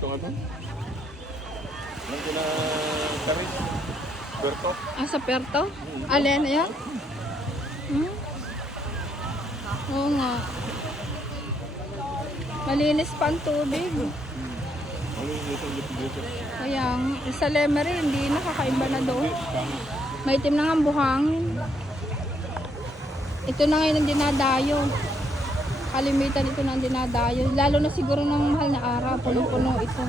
Puerto nga doon. Yung kina Karis. Puerto. Ah, sa Puerto? Alin, ayan? Hmm? Oo nga. Malinis pa ang tubig. Ano yung dito? Kaya, sa Lemery, hindi nakakaiba na doon. Maitim na nga ang buhangin. Ito na ngayon ang dinadayo. Kalimitan ito na ang dinadayo. Lalo na siguro ng mahal na araw. Punong-puno ito.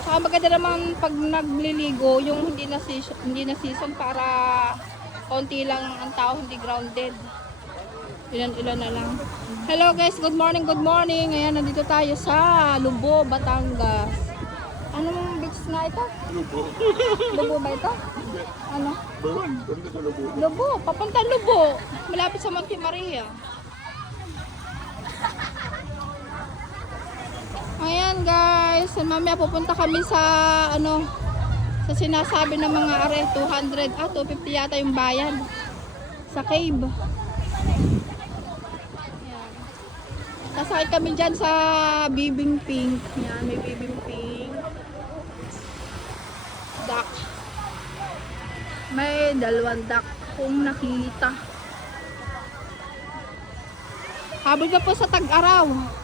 Saka maganda naman pag nagliligo, yung hindi na season para konti lang ang tao, hindi grounded. Ilan-ilan na lang. Hello guys, good morning, good morning. Ngayon nandito tayo sa Lubo, Batangas. Anong beach nga ito? Lubo. Lubo ba ito? Ano? Bawan. Ganda sa Lubo. Lubo, papunta Lubo. Malapit sa Monte Maria. Ayan guys, mamaya pupunta kami sa ano, sa sinasabi ng mga are 200, 250 yata yung bayan sa cave. Ayan. Sasakay kami dyan sa Bibing Pink. Ayan, may Bibing Pink. Duck. May dalawang duck kung nakita. Habol ka po sa tag-araw.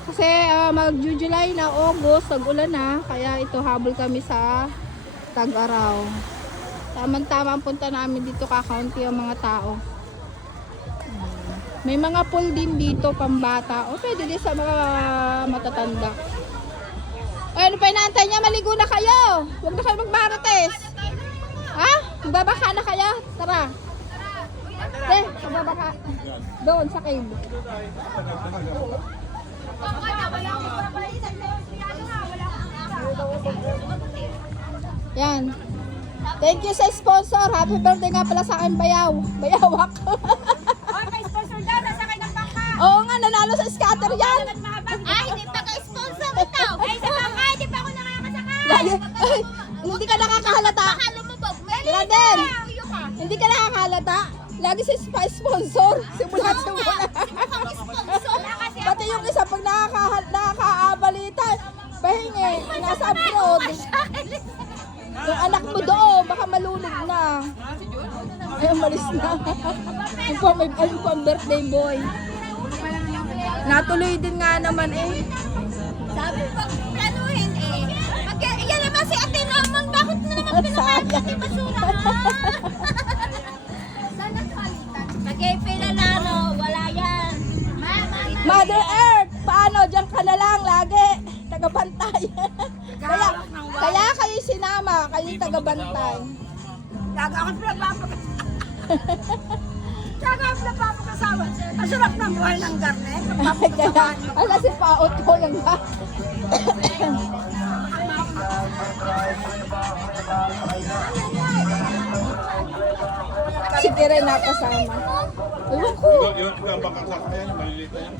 Kasi mag-July na, August, tag-ulan na. Kaya ito habol kami sa tag-araw. Tama-tama ang punta namin dito, kakaunti ang mga tao. May mga pool din dito, pambata. O pwede din sa mga matatanda. O ano pa inaantay niya? Maligo na kayo. Huwag na kayo magmarates. Ha? Magbabaka na kayo? Tara. Magbabaka. Doon sa cave. Yan. Thank you sa sponsor. Happy birthday nga pala sa akin, Bayaw. Bayawak. Oy, may sponsor daw, nasakay ng bangka. Oo nga, nanalo sa scatter yan. Ay, hindi pa ka-sponsor ito. Ay, sa bangka, hindi pa ako nakakasakay. Lagi, ay, hindi ka nakakahalata. Baka lumubog. Tira din. Uyo ka. Hindi ka nakakahalata. Lagi si sponsor. Simula. Sponsor na kasi Pati yung isa pag nakakaabalita, pahingi, nasa abroad. Yung anak mo doon, baka malulog na. Ay, umalis na. Yung pang birthday boy. Natuloy din nga naman eh. sabi pag planuhin eh. Yan naman si Ate Namang, bakit na naman pinakalit yung basura mo? Sana palitan. Pag-ipila na no, wala yan. Mother Earth, paano? Diyan ka na lang lagi. Tagabantay. kaya kayo sinama, kayo tagabantay. Gagawin pinagpapakasawa. Masarap ng buhay ng garnet. Kaya, ala si Paot ko lang ba? Si Kira nakasama. Ewan ko. Yun ang bakang sakayan. Maliliit na yan.